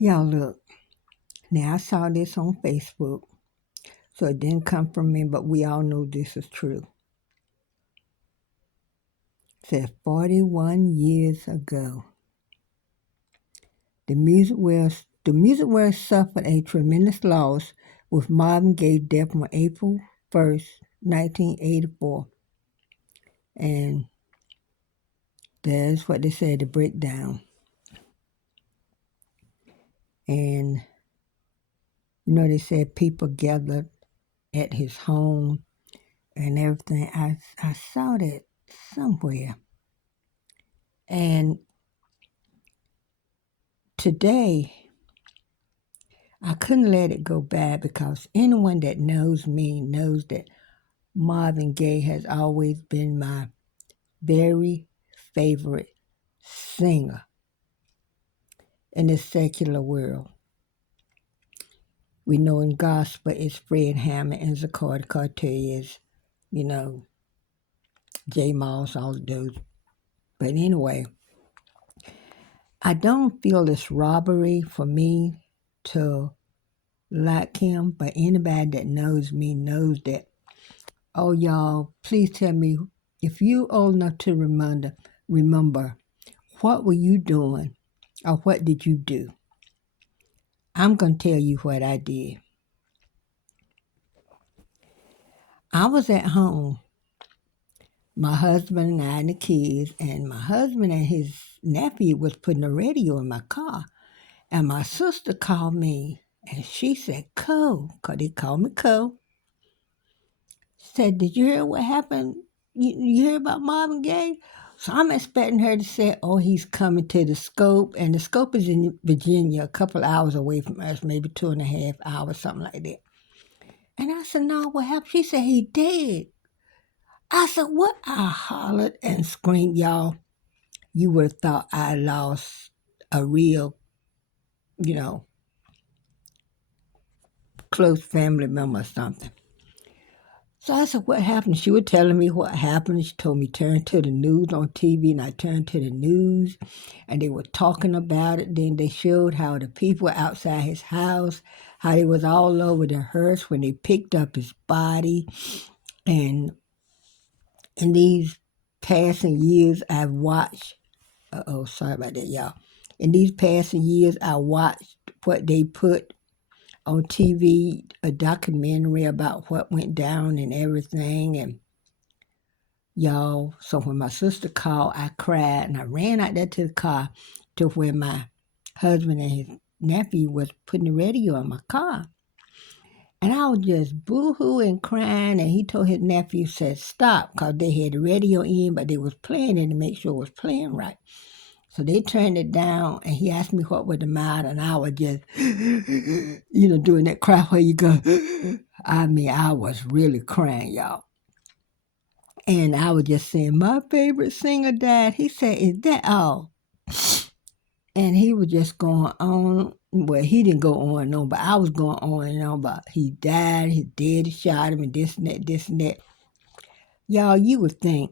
Y'all look, now I saw this on Facebook, so it didn't come from me, but we all know this is true. It says 41 years ago, the music world suffered a tremendous loss with Marvin Gaye's death on April 1st, 1984. And that's what they said, the breakdown. And, they said people gathered at his home and everything. I saw that somewhere. And today, I couldn't let it go by because anyone that knows me knows that Marvin Gaye has always been my very favorite singer in the secular world. We know in gospel it's Fred Hammond and Zacchaeus Cortez, J. Moss, all those. But anyway, I don't feel it's robbery for me to like him, but anybody that knows me knows that. Oh, y'all, please tell me, if you old enough to remember, what were you doing or what did you do? I'm going to tell you what I did. I was at home, my husband and I and the kids, and my husband and his nephew was putting the radio in my car. And my sister called me, and she said, Co, because they called me Co. Said, did you hear what happened? You hear about Marvin Gaye? So I'm expecting her to say, oh, he's coming to the Scope. And the Scope is in Virginia, a couple hours away from us, maybe 2.5 hours, something like that. And I said, no, what happened? She said, he dead. I said, what? I hollered and screamed, y'all. You would have thought I lost a real, close family member or something. So I said, what happened? She was telling me what happened. She told me, turn to the news on TV, and I turned to the news, and they were talking about it. Then they showed how the people outside his house, how they was all over the hearse when they picked up his body. And in these passing years, I've watched, sorry about that, y'all. In these passing years, I watched what they put on TV, a documentary about what went down and everything. And y'all, so when my sister called, I cried and I ran out there to the car to where my husband and his nephew was putting the radio in my car. And I was just boo-hooing, crying, and he told his nephew, said, stop, because they had the radio in, but they was playing it to make sure it was playing right. So they turned it down, and he asked me what was the matter, and I was just, doing that cry where you go. I was really crying, y'all. And I was just saying, my favorite singer died. He said, is that all? And he was just going on. Well, he didn't go on and on, but I was going on and on about he died, his daddy shot him, and this and that, this and that. Y'all, you would think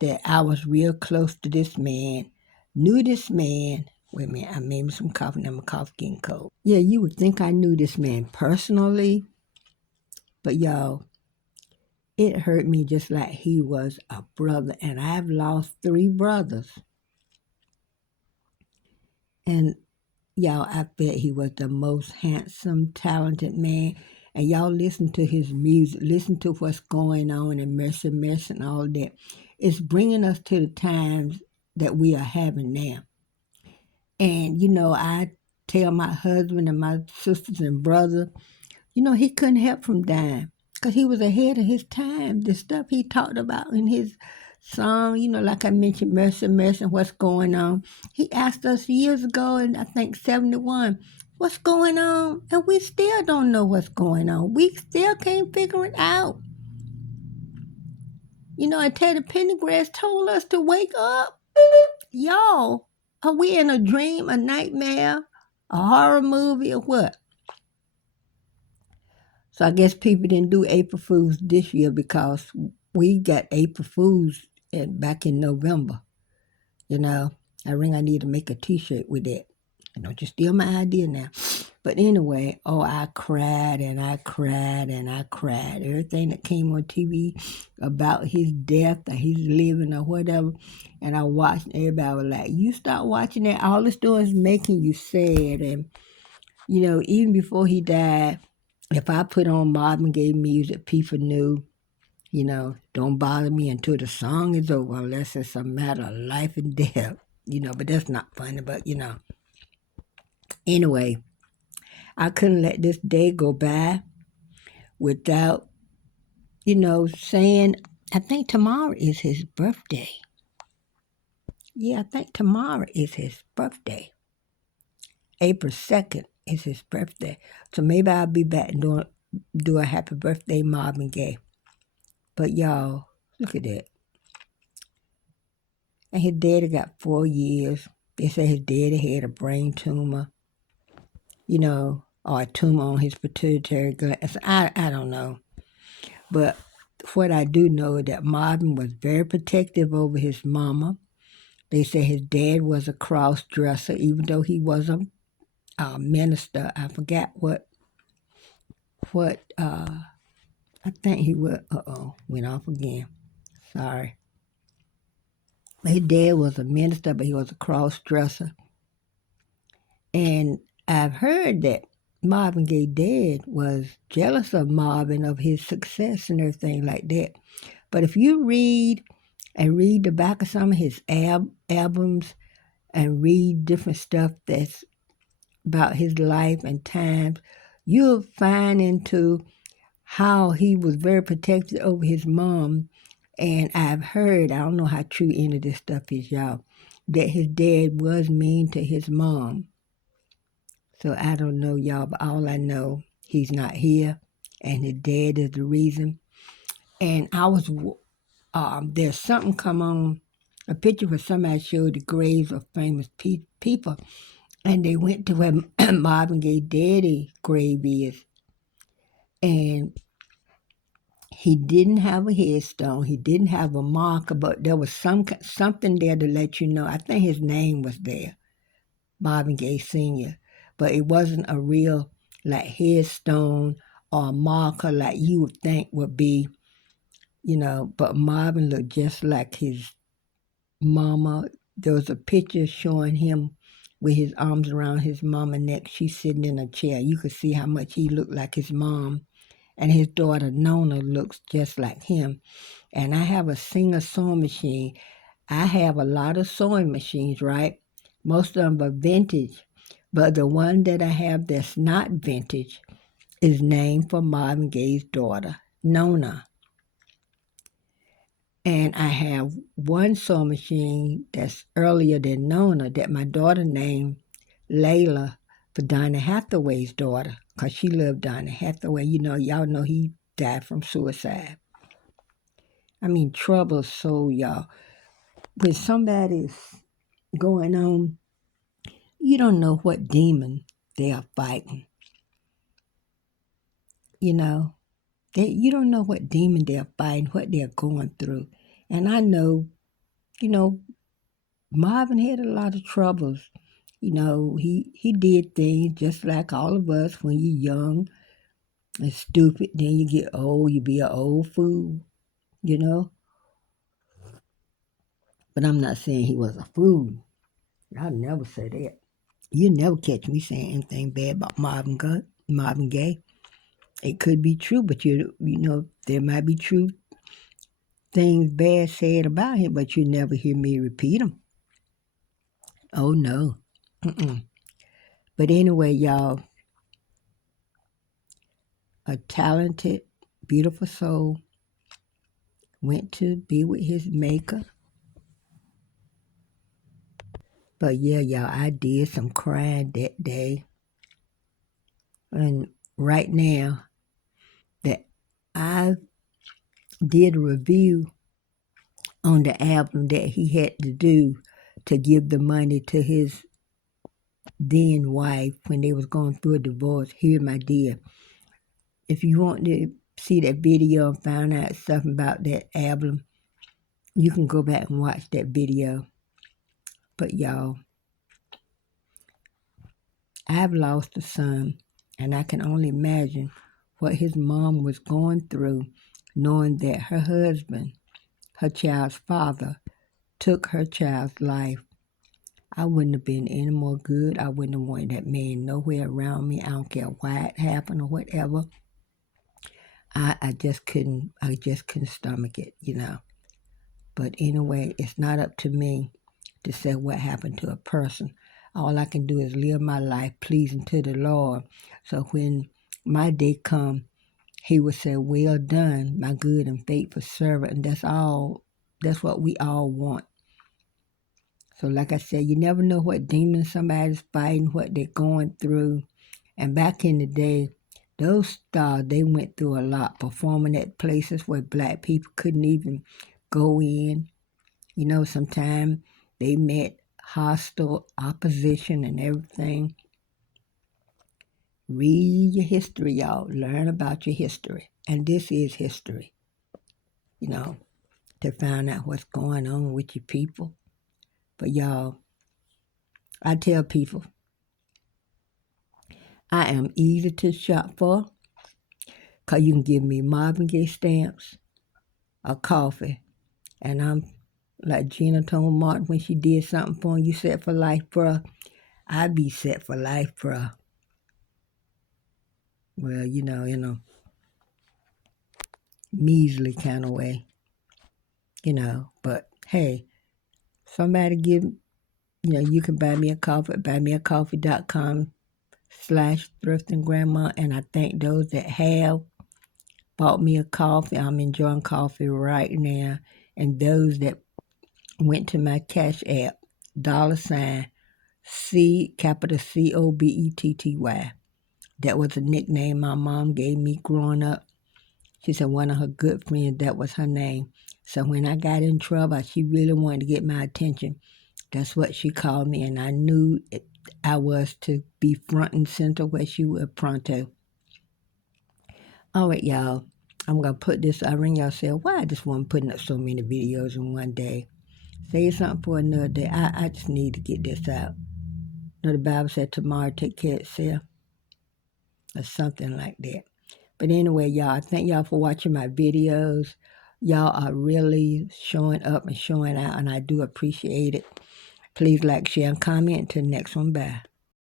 that I was real close to this man, knew this man. Wait a minute, I made me some coffee, now my coffee getting cold. Yeah, you would think I knew this man personally, but y'all, it hurt me just like he was a brother, and I've lost 3 brothers. And y'all, I bet he was the most handsome, talented man. And y'all listen to his music, listen to what's going on in Mercy and all that. It's bringing us to the times that we are having now. And, I tell my husband and my sisters and brother, he couldn't help from dying because he was ahead of his time. The stuff he talked about in his song, like I mentioned, Mercy, what's going on. He asked us years ago, in I think 71, what's going on? And we still don't know what's going on. We still can't figure it out. And Teddy Pendergrass told us to wake up. Y'all, are we in a dream, a nightmare, a horror movie, or what? So I guess people didn't do April Fools this year because we got April Fools back in November. I think I need to make a T-shirt with that. Don't you steal my idea now. But anyway, oh, I cried and I cried and I cried. Everything that came on TV about his death or he's living or whatever. And I watched, and everybody was like, you stop watching that. All it's doing is making you sad. And, even before he died, if I put on Marvin Gaye music, people knew, don't bother me until the song is over, unless it's a matter of life and death. But that's not funny, but Anyway, I couldn't let this day go by without, saying, I think tomorrow is his birthday. Yeah, I think tomorrow is his birthday. April 2nd is his birthday. So maybe I'll be back and do a happy birthday Marvin Gaye. But y'all, look at that. And his daddy got 4 years. They say his daddy had a brain tumor, or a tumor on his pituitary gland. I don't know. But what I do know is that Marvin was very protective over his mama. They say his dad was a cross-dresser, even though he was a minister. I forgot what I think he was. Went off again. Sorry. His dad was a minister, but he was a cross-dresser. And I've heard that Marvin Gaye's dad was jealous of Marvin, of his success and everything like that. But if you read the back of some of his albums and read different stuff that's about his life and times, you'll find into how he was very protective over his mom. And I've heard, I don't know how true any of this stuff is, y'all, that his dad was mean to his mom. So I don't know, y'all, but all I know, he's not here, and his dad is the reason. And I was, there's something come on, a picture where somebody showed the graves of famous people, and they went to where Marvin Gaye's daddy's grave is, and he didn't have a headstone, he didn't have a marker, but there was something there to let you know. I think his name was there, Marvin Gaye Sr., but it wasn't a real like headstone or a marker like you would think would be, but Marvin looked just like his mama. There was a picture showing him with his arms around his mama's neck. She's sitting in a chair. You could see how much he looked like his mom. And his daughter Nona looks just like him. And I have a Singer sewing machine. I have a lot of sewing machines, right? Most of them are vintage. But the one that I have that's not vintage is named for Marvin Gaye's daughter, Nona. And I have one sewing machine that's earlier than Nona that my daughter named Layla for Dinah Hathaway's daughter, because she loved Dinah Hathaway. Y'all know he died from suicide. I mean, trouble so, y'all. When somebody's going on, you don't know what demon they are fighting. You don't know what demon they're fighting, what they're going through. And I know, Marvin had a lot of troubles. He did things just like all of us when you're young and stupid. Then you get old, you be an old fool, But I'm not saying he was a fool. I'll never say that. You never catch me saying anything bad about Marvin Gaye. It could be true, but there might be true things bad said about him, but you never hear me repeat them. Oh no. But anyway, y'all, a talented, beautiful soul went to be with his maker. But yeah, y'all, I did some crying that day. And right now that I did a review on the album that he had to do to give the money to his then wife when they was going through a divorce. Here, my dear, if you want to see that video and find out stuff about that album, you can go back and watch that video. But y'all, I've lost a son, and I can only imagine what his mom was going through, knowing that her husband, her child's father, took her child's life. I wouldn't have been any more good. I wouldn't have wanted that man nowhere around me. I don't care why it happened or whatever. I just couldn't stomach it. But anyway, it's not up to me to say what happened to a person. All I can do is live my life pleasing to the Lord. So when my day comes, he will say, well done, my good and faithful servant. And that's what we all want. So like I said, you never know what demons somebody's fighting, what they're going through. And back in the day, those stars, they went through a lot, performing at places where black people couldn't even go in. Sometimes they met hostile opposition and everything. Read your history, y'all. Learn about your history. And this is history, to find out what's going on with your people. But y'all, I tell people, I am easy to shop for, because you can give me Marvin Gaye stamps or coffee. And I'm like Gina told Martin when she did something for him, you set for life, bruh. I be set for life, bruh. Well, in a measly kind of way, But hey, somebody you can buy me a coffee, buymeacoffee.com/thriftinggrandma. And I thank those that have bought me a coffee. I'm enjoying coffee right now. And those that went to my Cash App, $C, capital COBETTY. That was a nickname my mom gave me growing up. She said one of her good friends, that was her name. So when I got in trouble, she really wanted to get my attention. That's what she called me, and I knew I was to be front and center where she would pronto. All right, y'all. I'm going to put this. I ring y'all say, why I just want putting up so many videos in one day? Say something for another day. I just need to get this out. The Bible said tomorrow take care of itself. Or something like that. But anyway, y'all, thank y'all for watching my videos. Y'all are really showing up and showing out, and I do appreciate it. Please like, share, and comment. Until the next one. Bye.